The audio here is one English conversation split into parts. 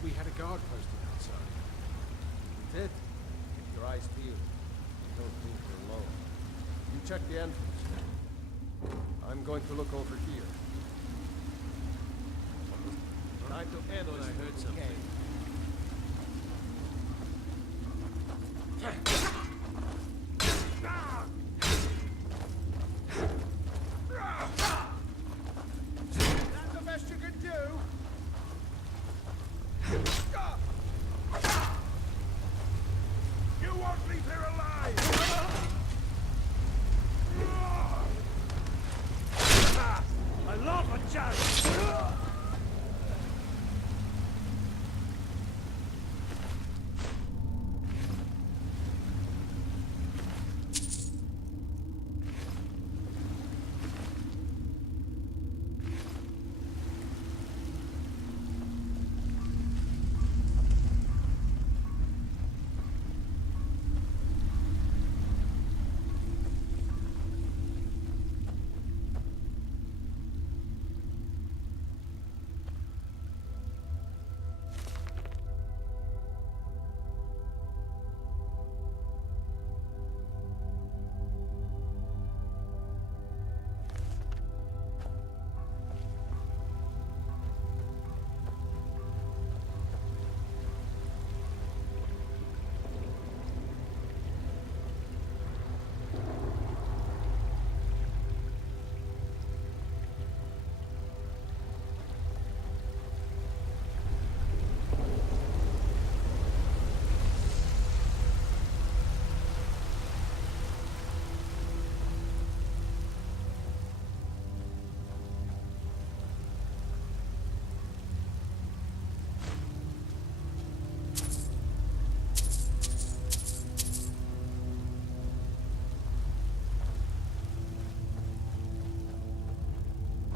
thought we had a guard posted outside. You did? Keep your eyes peeled. Don't think you're alone. You check the entrance. I'm going to look over here. Time to end this. I heard something. That's the best you can do. You won't leave here alive. I love a challenge.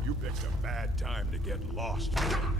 You picked a bad time to get lost, friend.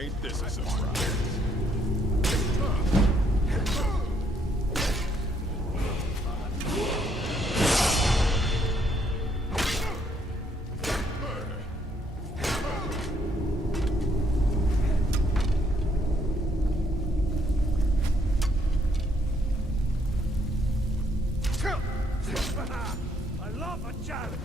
Ain't this a surprise? I love a challenge.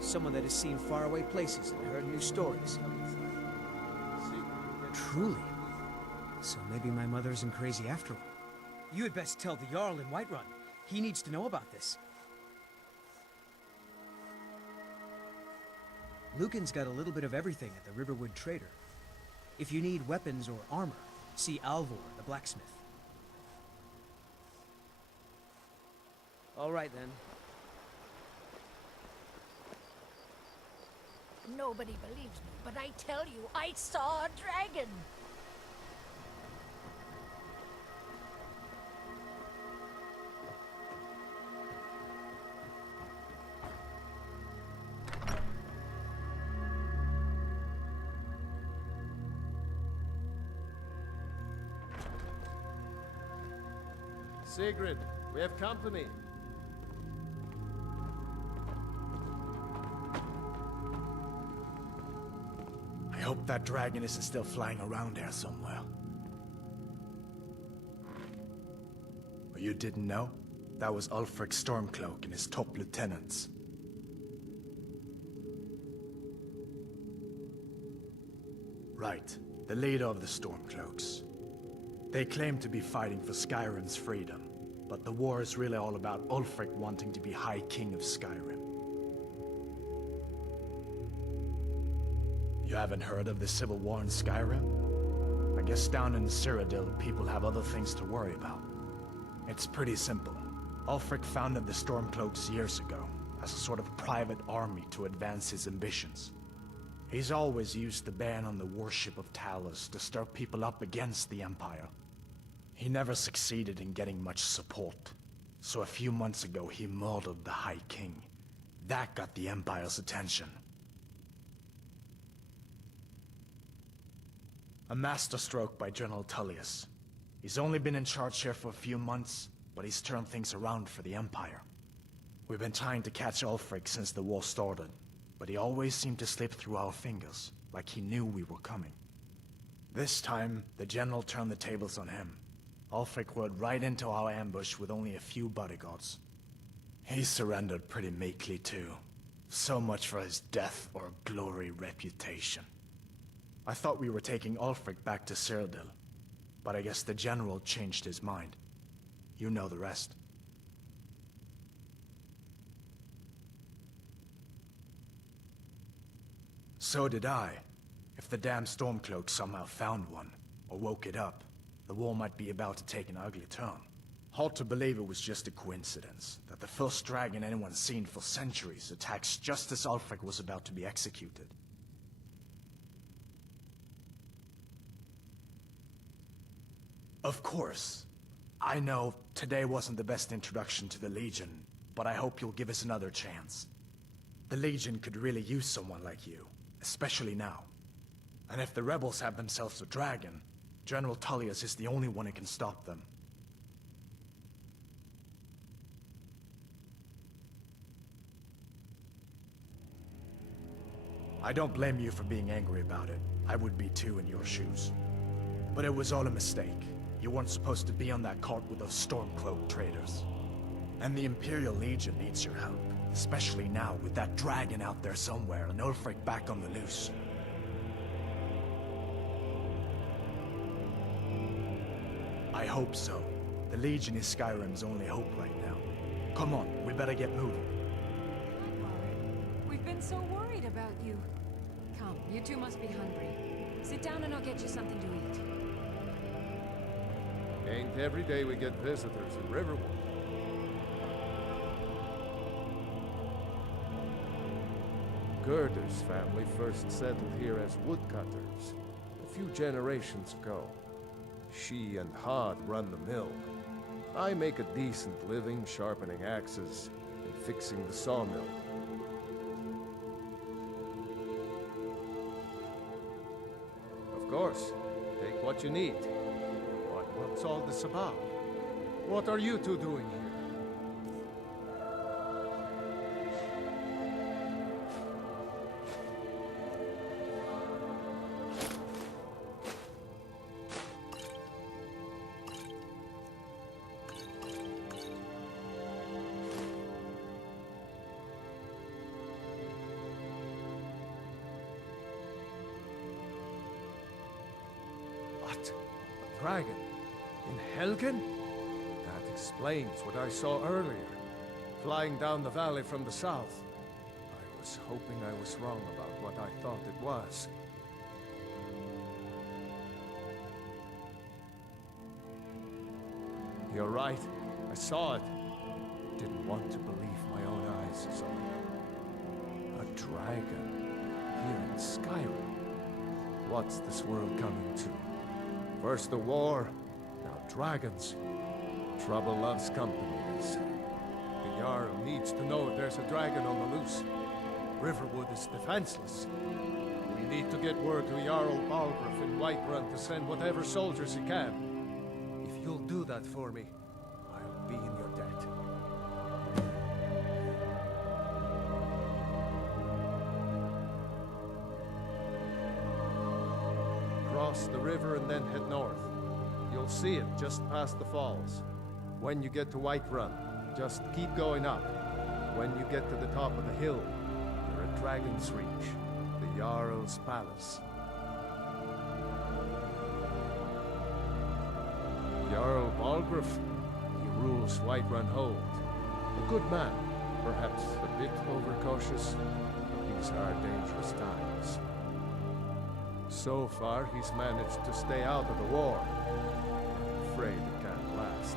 Someone that has seen faraway places and heard new stories. Truly. So maybe my mother isn't crazy after all. You had best tell the Jarl in Whiterun. He needs to know about this. Lucan's got a little bit of everything at the Riverwood Trader. If you need weapons or armor, see Alvor, the blacksmith. All right, then. Nobody believes me, but I tell you, I saw a dragon! Sigrid, we have company. I hope that dragon isn't still flying around here somewhere. But you didn't know? That was Ulfric Stormcloak and his top lieutenants. Right, the leader of the Stormcloaks. They claim to be fighting for Skyrim's freedom, but the war is really all about Ulfric wanting to be High King of Skyrim. You haven't heard of the civil war in Skyrim? I guess down in Cyrodiil, people have other things to worry about. It's pretty simple. Ulfric founded the Stormcloaks years ago, as a sort of private army to advance his ambitions. He's always used the ban on the worship of Talos to stir people up against the Empire. He never succeeded in getting much support, so a few months ago he murdered the High King. That got the Empire's attention. A masterstroke by General Tullius. He's only been in charge here for a few months, but he's turned things around for the Empire. We've been trying to catch Ulfric since the war started, but he always seemed to slip through our fingers, like he knew we were coming. This time, the General turned the tables on him. Ulfric rode right into our ambush with only a few bodyguards. He surrendered pretty meekly too. So much for his death or glory reputation. I thought we were taking Ulfric back to Cyrodiil, but I guess the General changed his mind. You know the rest. So did I. If the damn Stormcloak somehow found one, or woke it up, the war might be about to take an ugly turn. Hard to believe it was just a coincidence, that the first dragon anyone's seen for centuries attacks just as Ulfric was about to be executed. Of course. I know today wasn't the best introduction to the Legion, but I hope you'll give us another chance. The Legion could really use someone like you, especially now. And if the rebels have themselves a dragon, General Tullius is the only one who can stop them. I don't blame you for being angry about it. I would be too in your shoes. But it was all a mistake. You weren't supposed to be on that cart with those Stormcloak traders. And the Imperial Legion needs your help, especially now with that dragon out there somewhere and Ulfric back on the loose. I hope so. The Legion is Skyrim's only hope right now. Come on, we better get moving. We've been so worried about you. Come, you two must be hungry. Sit down and I'll get you something to eat. Ain't every day we get visitors in Riverwood. Gerder's family first settled here as woodcutters a few generations ago. She and Hod run the mill. I make a decent living sharpening axes and fixing the sawmill. Of course, take what you need. But what's all this about? What are you two doing here? dragon? In Helgen? That explains what I saw earlier, flying down the valley from the south. I was hoping I was wrong about what I thought it was. You're right. I saw it. Didn't want to believe my own eyes, so... A dragon. Here in Skyrim. What's this world coming to? First the war, now dragons. Trouble loves company, they say. The Jarl needs to know if there's a dragon on the loose. Riverwood is defenseless. We need to get word to Jarl Balgruuf in Whiterun to send whatever soldiers he can. If you'll do that for me, I'll be in your debt. Cross the river and then head north. You'll see it just past the falls. When you get to Whiterun, just keep going up. When you get to the top of the hill, you're at Dragon's Reach, the Jarl's palace. Jarl Balgruuf, he rules Whiterun Hold. A good man, perhaps a bit overcautious. These are dangerous times. So far, he's managed to stay out of the war. I'm afraid it can't last.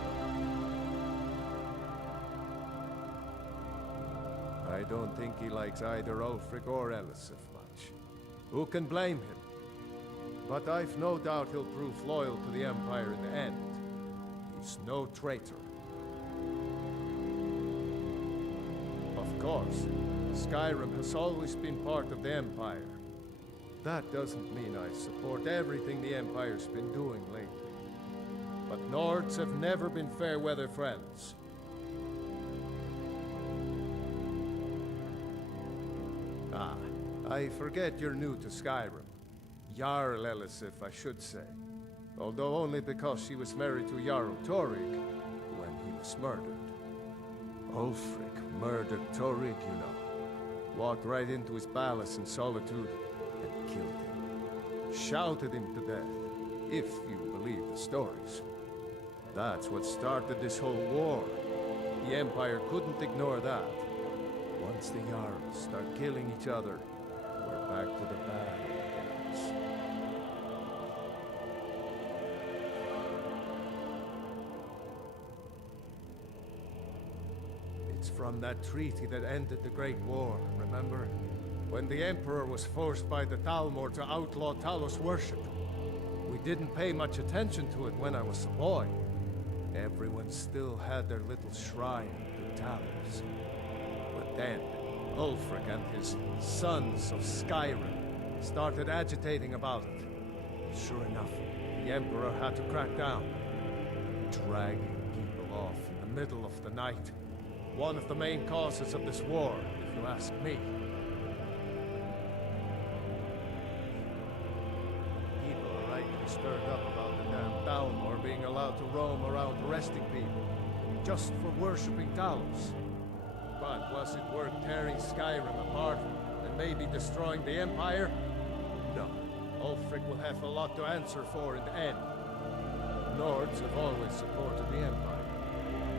I don't think he likes either Ulfric or Elisif much. Who can blame him? But I've no doubt he'll prove loyal to the Empire in the end. He's no traitor. Of course, Skyrim has always been part of the Empire. That doesn't mean I support everything the Empire's been doing lately. But Nords have never been fair-weather friends. Ah, I forget you're new to Skyrim. Jarl Elisif, I should say. Although only because she was married to Jarl Torig when he was murdered. Ulfric murdered Torig, you know. Walked right into his palace in solitude and killed him. Shouted him to death, if you believe the stories. That's what started this whole war. The Empire couldn't ignore that. Once the Jarls start killing each other, we're back to the bad old days. It's from that treaty that ended the Great War, remember? When the Emperor was forced by the Thalmor to outlaw Talos worship. We didn't pay much attention to it when I was a boy. Everyone still had their little shrine to Talos. But then, Ulfric and his sons of Skyrim started agitating about it. Sure enough, the Emperor had to crack down. Dragging people off in the middle of the night. One of the main causes of this war, if you ask me. People are rightly stirred up about the damn Thalmor being allowed to roam around arresting people, just for worshipping Talos. But was it worth tearing Skyrim apart and maybe destroying the Empire? No. Ulfric will have a lot to answer for in the end. Nords have always supported the Empire,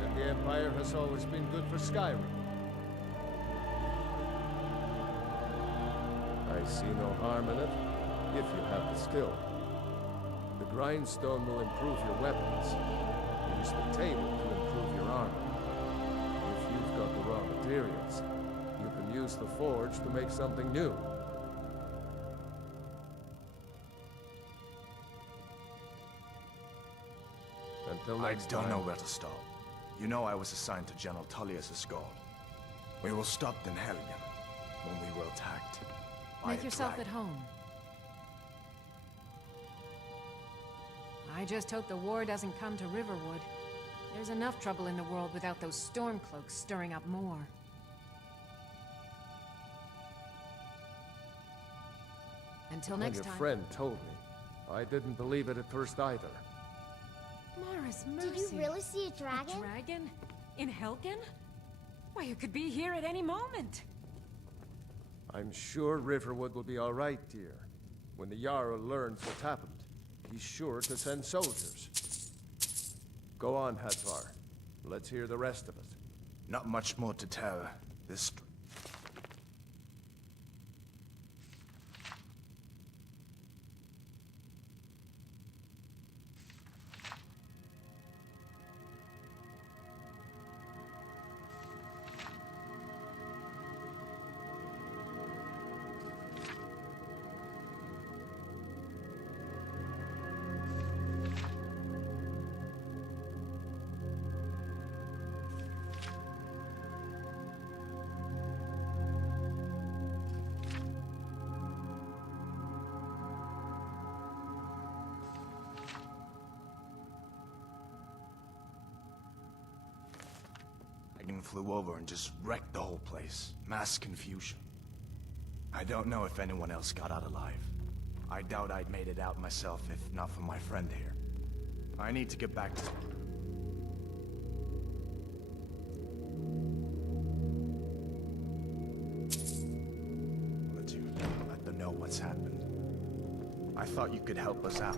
and the Empire has always been good for Skyrim. I see no harm in it, if you have the skill. The grindstone will improve your weapons. Use the table to improve your armor. If you've got the raw materials, you can use the forge to make something new. Until next time. I don't know where to stop. You know I was assigned to General Tullius' goal. We were stopped in Helgen when we were attacked. Make yourself at home. I just hope the war doesn't come to Riverwood. There's enough trouble in the world without those Stormcloaks stirring up more. Until When next your time. friend told me, I didn't believe it at first either. Mara's mercy. Did you really see a dragon? A dragon? In Helgen? Why, it could be here at any moment. I'm sure Riverwood will be all right, dear. When the Jarl learns what's happened. he's sure to send soldiers. Go on, Hatvar. Let's hear the rest of it. Not much more to tell. This... flew over and just wrecked the whole place. Mass confusion. I don't know if anyone else got out alive. I doubt I'd made it out myself if not for my friend here. I need to get back to... Let them know what's happened. I thought you could help us out.